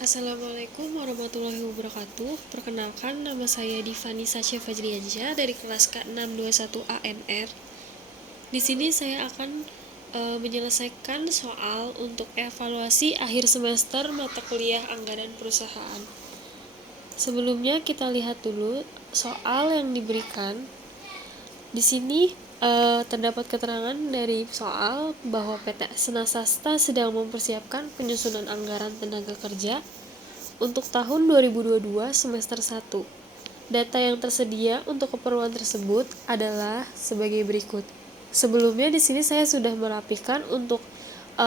Assalamualaikum warahmatullahi wabarakatuh. Perkenalkan, nama saya Divani Sasha Fajriansyah dari kelas K621 ANR. Di sini saya akan menyelesaikan soal untuk evaluasi akhir semester mata kuliah anggaran perusahaan. Sebelumnya kita lihat dulu soal yang diberikan. Di sini terdapat keterangan dari soal bahwa PT Asna Sasta sedang mempersiapkan penyusunan anggaran tenaga kerja untuk tahun 2022 semester 1. Data yang tersedia untuk keperluan tersebut adalah sebagai berikut. Sebelumnya di sini saya sudah merapikan untuk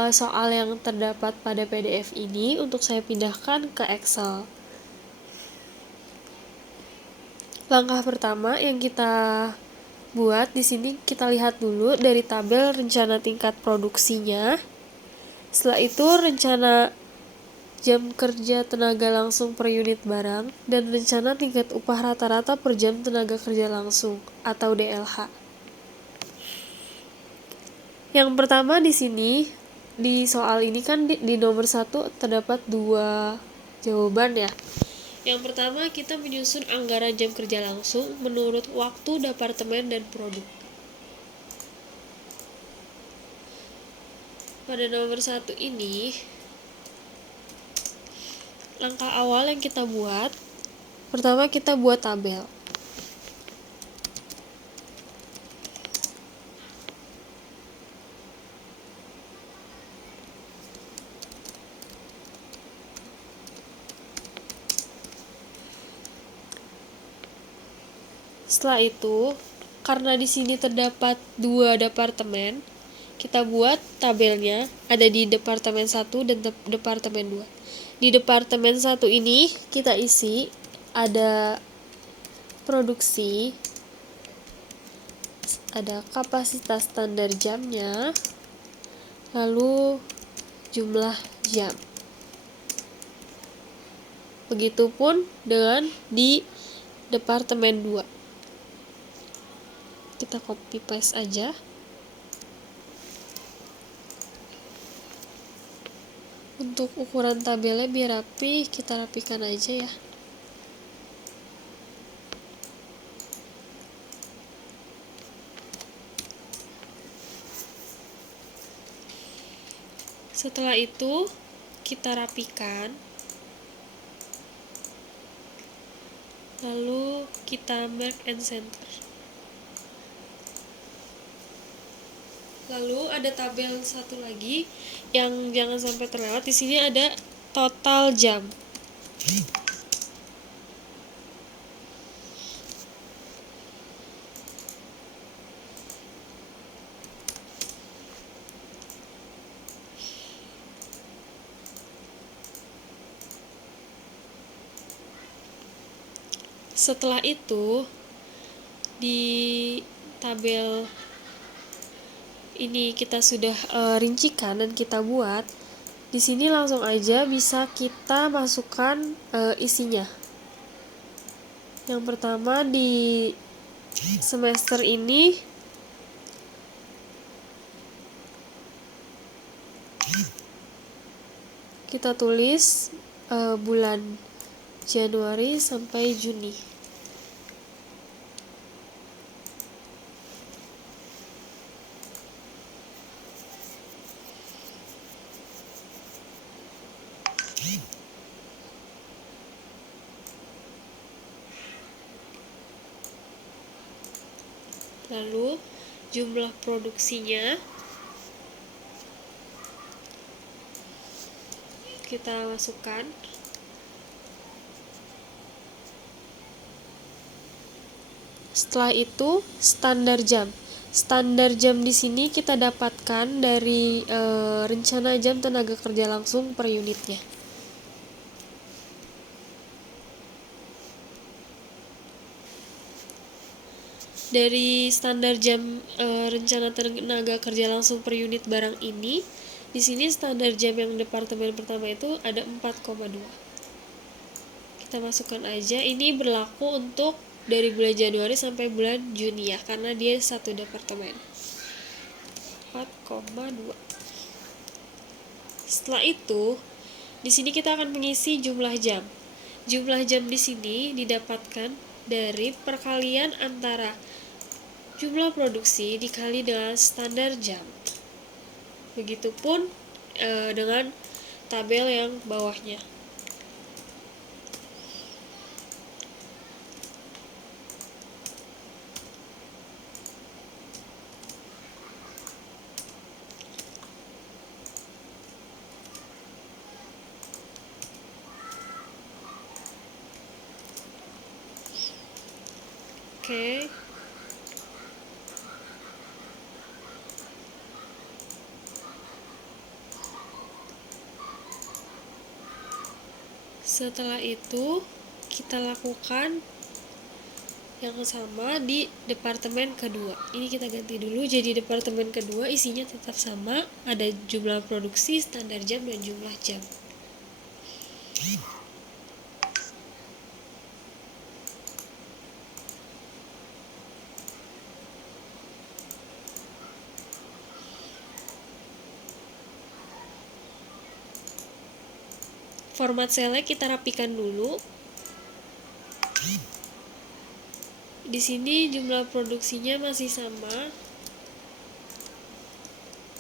soal yang terdapat pada PDF ini untuk saya pindahkan ke Excel. Langkah pertama yang kita buat di sini, kita lihat dulu dari tabel rencana tingkat produksinya. Setelah itu rencana jam kerja tenaga langsung per unit barang dan rencana tingkat upah rata-rata per jam tenaga kerja langsung atau DLH. Yang pertama di sini di soal ini kan di nomor 1 terdapat 2 jawaban ya. Yang pertama, kita menyusun anggaran jam kerja langsung menurut waktu departemen dan produk. Pada nomor 1 ini, langkah awal yang kita buat, pertama kita buat tabel. Setelah itu, karena di sini terdapat 2 departemen, kita buat tabelnya ada di departemen 1 dan departemen 2. Di departemen 1 ini kita isi ada produksi, ada kapasitas standar jamnya, lalu jumlah jam. Begitupun dengan di departemen 2. Kita copy paste aja. Untuk ukuran tabelnya biar rapi, kita rapikan aja ya. Setelah itu kita rapikan, lalu kita mark and center. Lalu ada tabel satu lagi yang jangan sampai terlewat. Di sini ada total jam. Setelah itu di tabel ini kita sudah rincikan dan kita buat. Di sini langsung aja bisa kita masukkan isinya. Yang pertama di semester ini kita tulis bulan Januari sampai Juni. Lalu jumlah produksinya kita masukkan. Setelah itu standar jam. Standar jam di sini kita dapatkan dari rencana jam tenaga kerja langsung per unitnya. Dari standar jam rencana tenaga kerja langsung per unit barang ini, di sini standar jam yang departemen pertama itu ada 4,2. Kita masukkan aja. Ini berlaku untuk dari bulan Januari sampai bulan Juni ya, karena dia satu departemen. 4,2. Setelah itu Di sini kita akan mengisi jumlah jam. Jumlah jam di sini didapatkan dari perkalian antara jumlah produksi dikali dengan standar jam. Begitupun dengan tabel yang bawahnya. Oke. Setelah itu, kita lakukan yang sama di departemen kedua. Ini kita ganti dulu jadi departemen kedua, isinya tetap sama, ada jumlah produksi, standar jam, dan jumlah jam. Format selnya kita rapikan dulu. Di sini jumlah produksinya masih sama.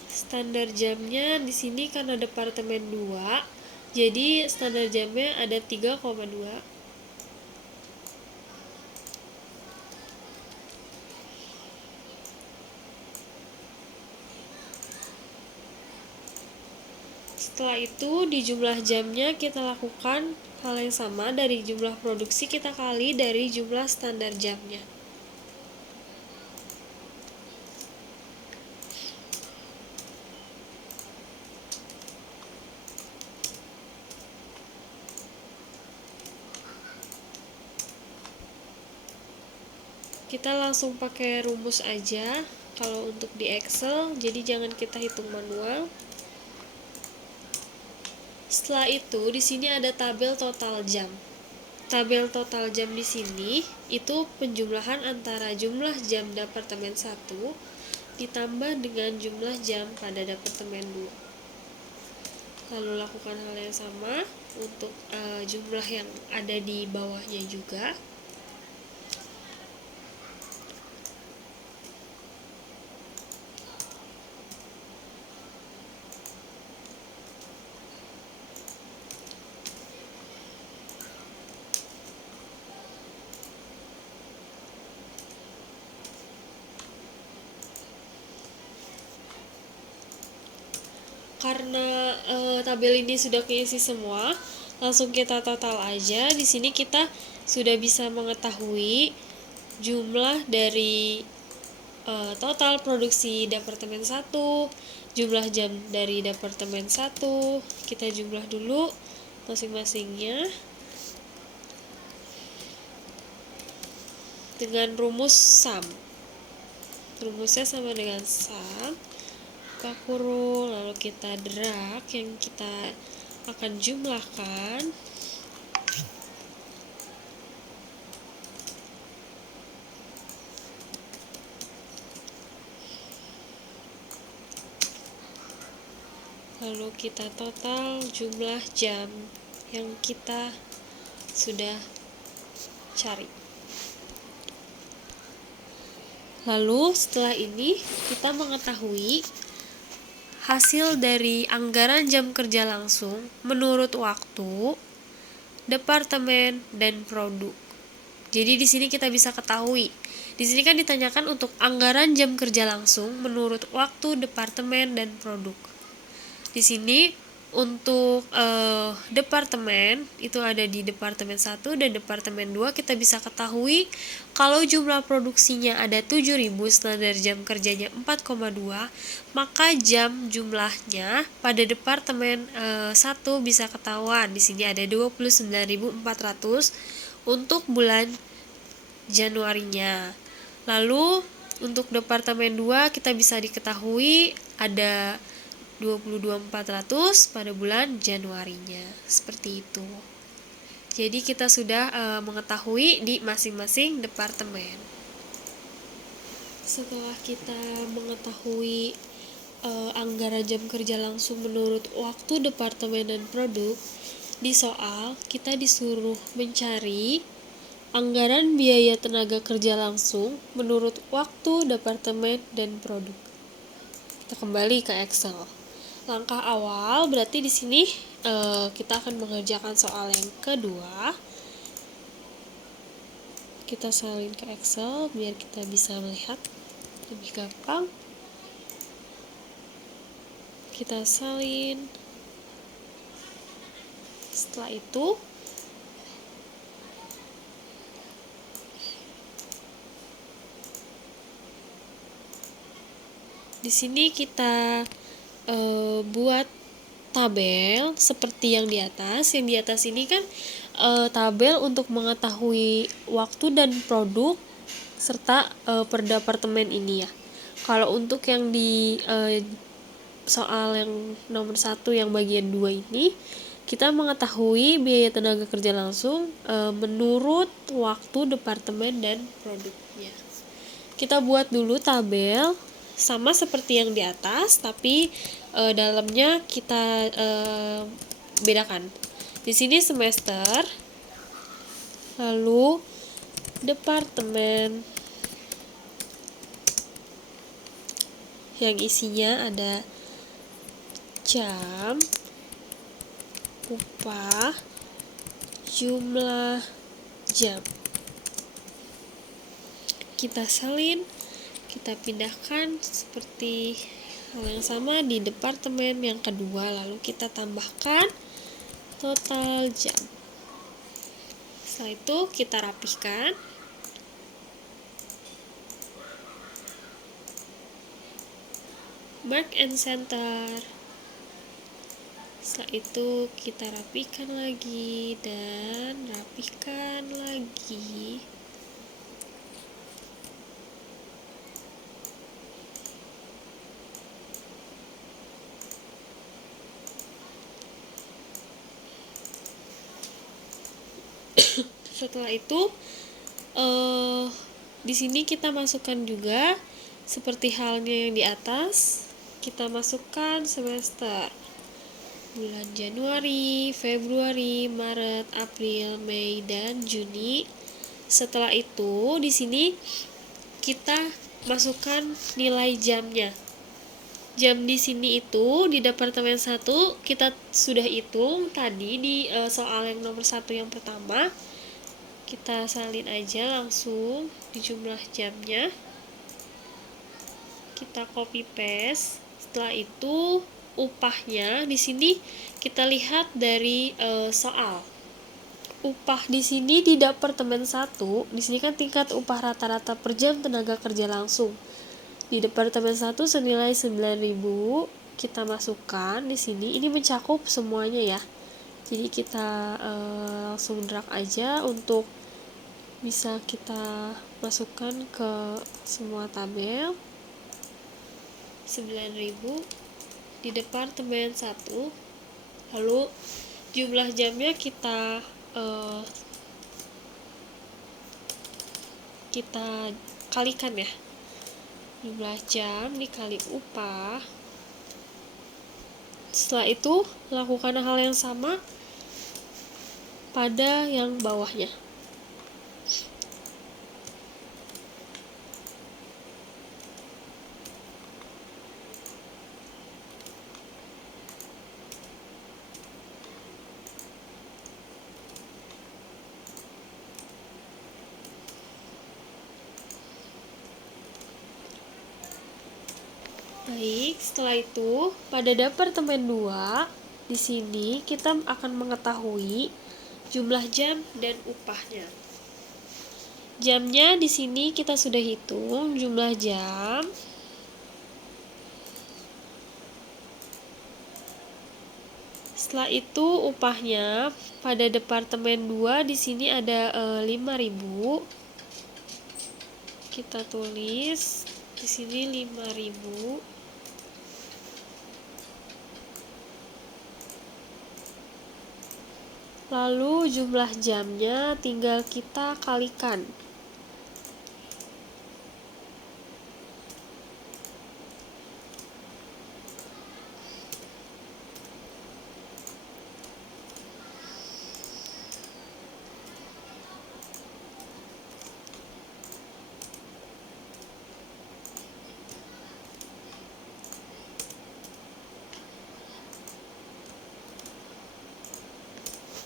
Standar jamnya di sini karena departemen 2, jadi standar jamnya ada 3,2. Setelah itu di jumlah jamnya kita lakukan hal yang sama, dari jumlah produksi kita kali dari jumlah standar jamnya. Kita langsung pakai rumus aja kalau untuk di Excel, jadi jangan kita hitung manual. Setelah itu di sini ada tabel total jam. Tabel total jam di sini itu penjumlahan antara jumlah jam departemen 1 ditambah dengan jumlah jam pada departemen 2. Lalu lakukan hal yang sama untuk jumlah yang ada di bawahnya juga. Karena tabel ini sudah keisi semua, langsung kita total aja. Di sini kita sudah bisa mengetahui jumlah dari total produksi departemen 1, jumlah jam dari departemen 1. Kita jumlah dulu masing-masingnya dengan rumus sum. Rumusnya sama dengan sum, buka kurung, lalu kita drag yang kita akan jumlahkan. Lalu kita total jumlah jam yang kita sudah cari. Lalu setelah ini kita mengetahui hasil dari anggaran jam kerja langsung menurut waktu, departemen, dan produk. Jadi di sini kita bisa ketahui. Di sini kan ditanyakan untuk anggaran jam kerja langsung menurut waktu, departemen, dan produk. Di sini untuk departemen itu ada di departemen 1 dan departemen 2, kita bisa ketahui kalau jumlah produksinya ada 7.000, standar jam kerjanya 4,2, maka jam jumlahnya pada departemen 1 bisa ketahuan. Di sini ada 29.400 untuk bulan Januarinya. Lalu untuk departemen 2 kita bisa diketahui ada 22.400 pada bulan Januarinya. Seperti itu. Jadi kita sudah mengetahui di masing-masing departemen. Setelah kita mengetahui anggaran jam kerja langsung menurut waktu departemen dan produk, di soal kita disuruh mencari anggaran biaya tenaga kerja langsung menurut waktu departemen dan produk. Kita kembali ke Excel. Langkah awal berarti di sini kita akan mengerjakan soal yang kedua. Kita salin ke Excel biar kita bisa melihat lebih gampang. Kita salin. Setelah itu di sini kita buat tabel seperti yang di atas. Yang di atas ini kan tabel untuk mengetahui waktu dan produk serta per departemen ini ya. Kalau untuk yang di soal yang nomor 1 yang bagian 2 ini, kita mengetahui biaya tenaga kerja langsung menurut waktu departemen dan produknya. Kita buat dulu tabel sama seperti yang di atas, tapi dalamnya kita bedakan. Di sini semester, lalu departemen yang isinya ada jam, upah, jumlah jam. Kita salin, kita pindahkan seperti hal yang sama di departemen yang kedua, lalu kita tambahkan total jam. Setelah itu kita rapihkan. Mark and center. Setelah itu kita rapihkan lagi dan rapihkan lagi. Setelah itu di sini kita masukkan juga seperti halnya yang di atas. Kita masukkan semester. Bulan Januari, Februari, Maret, April, Mei, dan Juni. Setelah itu di sini kita masukkan nilai jamnya. Jam di sini itu di departemen 1 kita sudah hitung tadi di soal yang nomor 1 yang pertama. Kita salin aja langsung di jumlah jamnya. Kita copy paste. Setelah itu upahnya di sini kita lihat dari soal. Upah di sini di departemen 1, di sini kan tingkat upah rata-rata per jam tenaga kerja langsung. Di departemen 1 senilai 9.000, kita masukkan di sini. Ini mencakup semuanya ya. Jadi kita langsung drag aja untuk bisa kita masukkan ke semua tabel. 9.000 di departemen 1. Lalu jumlah jamnya kita kalikan ya. Jumlah jam dikali upah. Setelah itu lakukan hal yang sama pada yang bawahnya. Baik, setelah itu pada departemen 2 di sini kita akan mengetahui jumlah jam dan upahnya. Jamnya di sini kita sudah hitung jumlah jam. Setelah itu upahnya pada departemen 2 di sini ada 5.000. Kita tulis di sini 5.000. Lalu jumlah jamnya tinggal kita kalikan.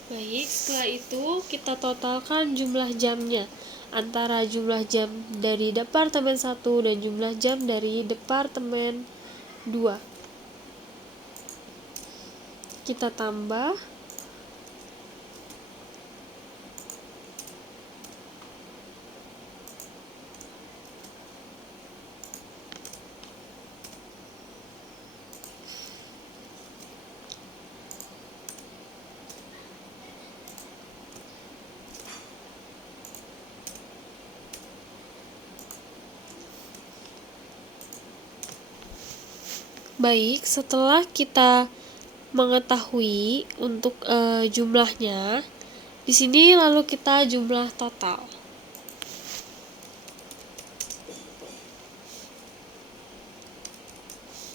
Baik, setelah itu kita totalkan jumlah jamnya antara jumlah jam dari Departemen 1 dan jumlah jam dari Departemen 2. Kita tambah. Baik, setelah kita mengetahui untuk jumlahnya, di sini lalu kita jumlah total.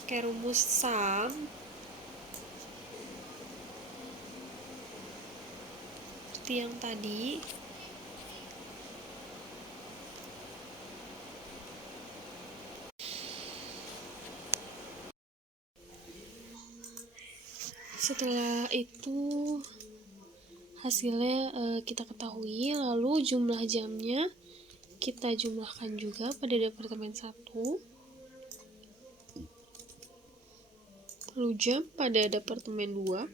Oke, rumus sum seperti yang tadi. Setelah itu hasilnya kita ketahui, lalu jumlah jamnya kita jumlahkan juga pada Departemen 1, lalu jam pada Departemen 2,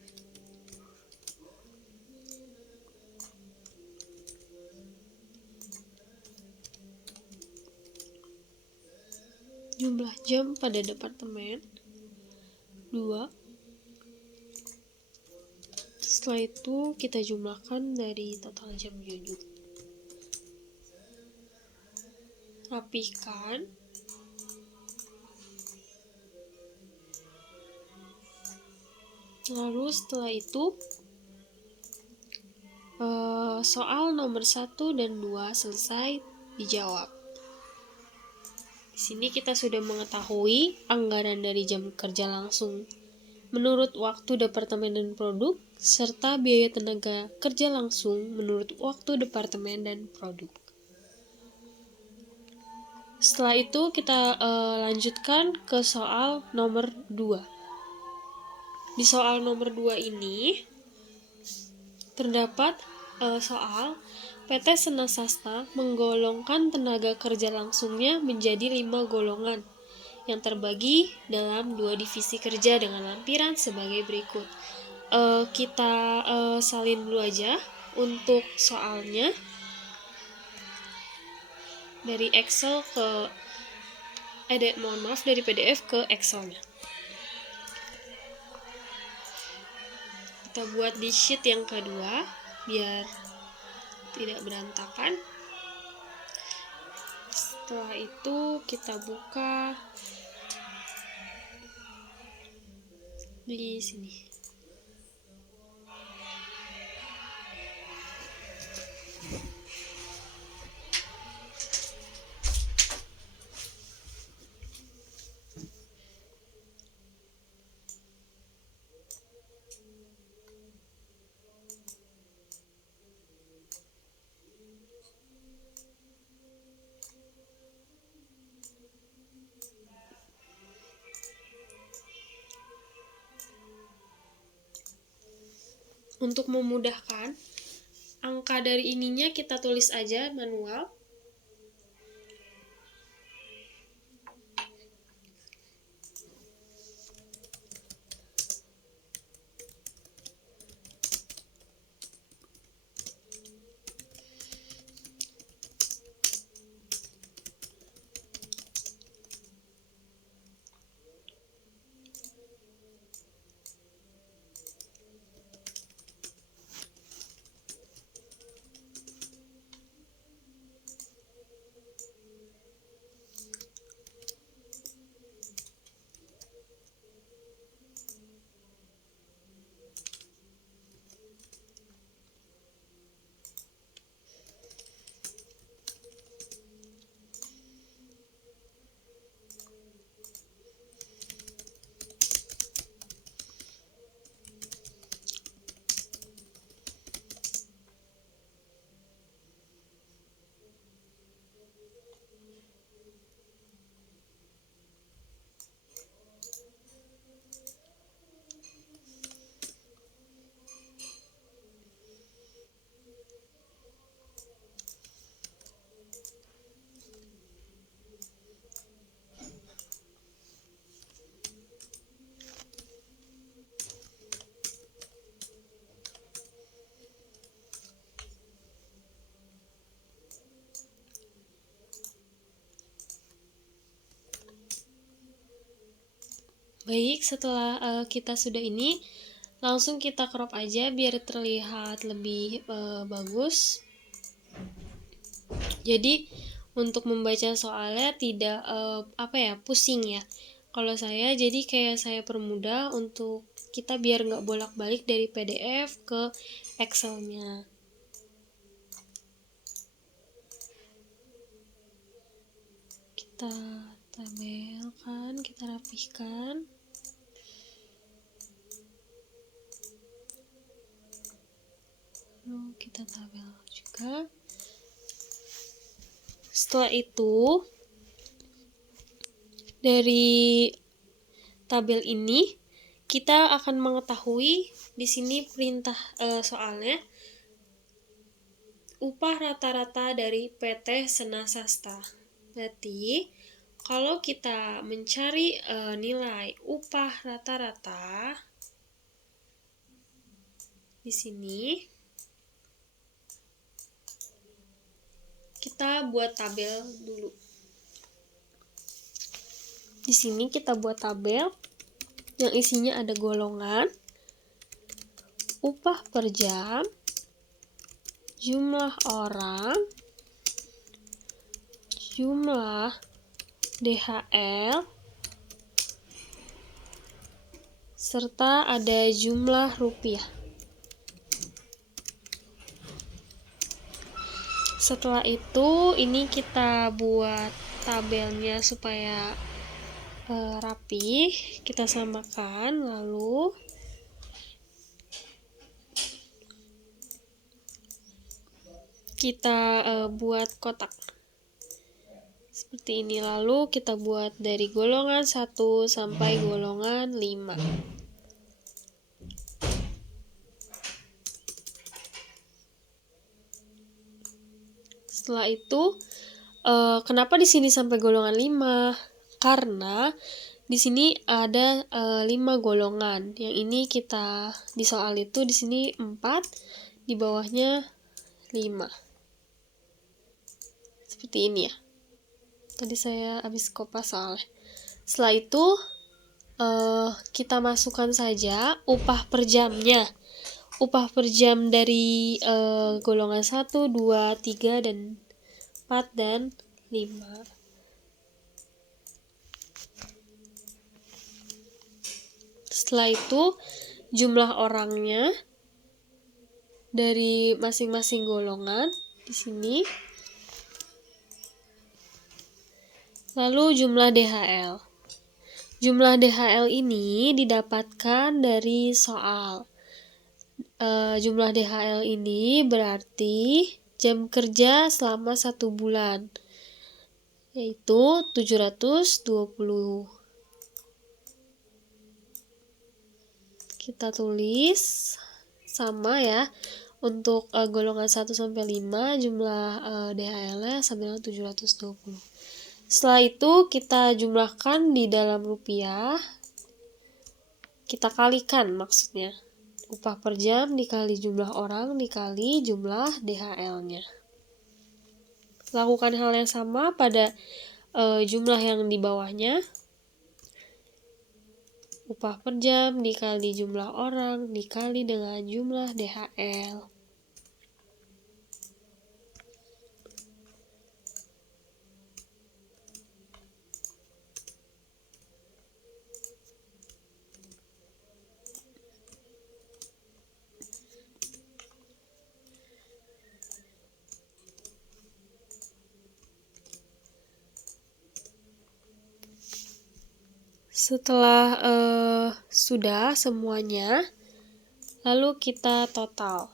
jumlah jam pada Departemen 2. Setelah itu kita jumlahkan dari total jam juga. Rapihkan. Lalu setelah itu soal nomor 1 dan 2 selesai dijawab. Di sini kita sudah mengetahui anggaran dari jam kerja langsung menurut waktu Departemen dan Produk, serta biaya tenaga kerja langsung menurut waktu Departemen dan Produk. Setelah itu kita lanjutkan ke soal nomor 2. Di soal nomor 2 ini terdapat soal PT Senasasta menggolongkan tenaga kerja langsungnya menjadi 5 golongan yang terbagi dalam 2 divisi kerja dengan lampiran sebagai berikut. Kita salin dulu aja untuk soalnya dari Excel ke dari PDF ke Excelnya. Kita buat di sheet yang kedua biar tidak berantakan. Setelah itu kita buka di sini. Untuk memudahkan, angka dari ininya kita tulis aja manual. Baik, setelah kita sudah ini, langsung kita crop aja biar terlihat lebih bagus. Jadi untuk membaca soalnya tidak pusing ya. Kalau saya jadi kayak saya permudah untuk kita biar nggak bolak-balik dari PDF ke Excel-nya. Kita tabelkan, kita rapihkan. Lalu kita tabel juga. Setelah itu, dari tabel ini kita akan mengetahui di sini perintah soalnya upah rata-rata dari PT Senasasta. Berarti kalau kita mencari nilai upah rata-rata di sini, kita buat tabel dulu. Di sini kita buat tabel yang isinya ada golongan, upah per jam, jumlah orang, jumlah DHL, serta ada jumlah rupiah. Setelah itu, ini kita buat tabelnya supaya rapi. Kita samakan, lalu kita buat kotak seperti ini. Lalu kita buat dari golongan 1 sampai golongan 5. Setelah itu, kenapa di sini sampai golongan 5? Karena di sini ada 5 golongan. Yang ini kita di soal itu di sini 4, di bawahnya 5. Seperti ini ya. Tadi saya habis kopas soalnya. Setelah itu kita masukkan saja upah per jamnya. Upah per jam dari golongan 1, 2, 3, dan 4, dan 5. Setelah itu jumlah orangnya dari masing-masing golongan di sini. Lalu jumlah DHL. Jumlah DHL ini didapatkan dari soal. Jumlah DHL ini berarti jam kerja selama 1 bulan, yaitu 720. Kita tulis sama ya. Untuk golongan 1 sampai 5 jumlah DHL-nya sama dengan 720. Setelah itu kita jumlahkan di dalam rupiah. Kita kalikan maksudnya. Upah per jam dikali jumlah orang dikali jumlah DHL-nya. Lakukan hal yang sama pada jumlah yang di bawahnya. Upah per jam dikali jumlah orang dikali dengan jumlah DHL. Setelah sudah semuanya, lalu kita total.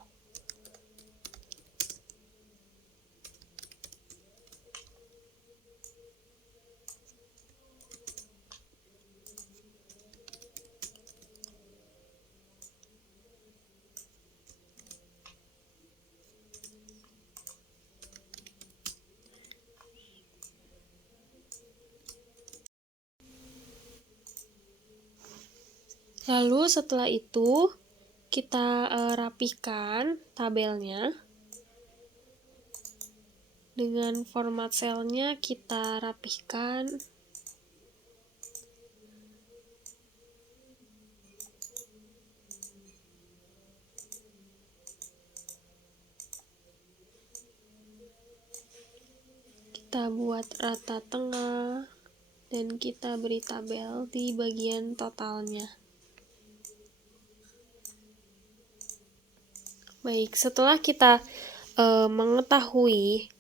Lalu setelah itu kita rapihkan tabelnya. Dengan format selnya kita rapihkan. Kita buat rata tengah dan kita beri tabel di bagian totalnya. Baik, setelah kita mengetahui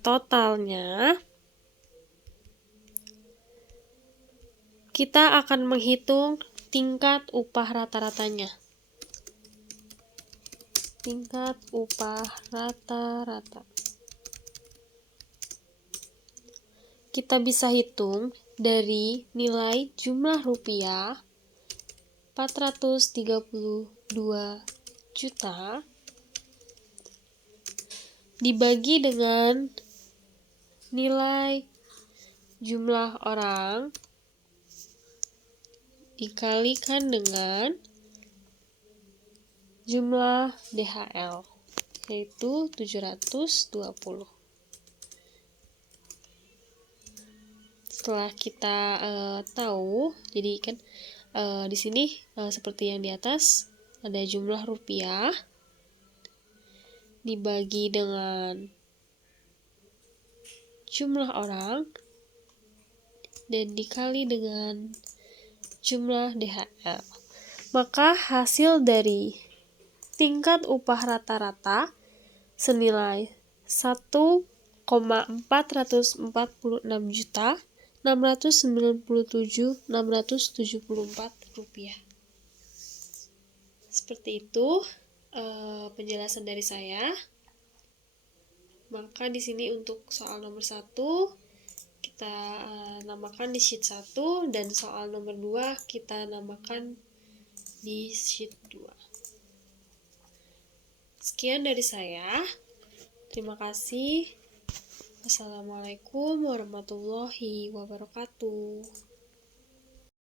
totalnya, kita akan menghitung tingkat upah rata-ratanya. Tingkat upah rata-rata. Kita bisa hitung dari nilai jumlah rupiah 432 juta dibagi dengan nilai jumlah orang dikalikan dengan jumlah DHL, yaitu 720. Setelah kita tahu, jadi kan di sini seperti yang di atas ada jumlah rupiah dibagi dengan jumlah orang dan dikali dengan jumlah DHL. Maka hasil dari tingkat upah rata-rata senilai 1,446 juta 697.674 rupiah. Seperti itu penjelasan dari saya. Maka di sini untuk soal nomor 1 kita namakan di sheet 1 dan soal nomor 2 kita namakan di sheet 2. Sekian dari saya. Terima kasih. Wassalamualaikum warahmatullahi wabarakatuh.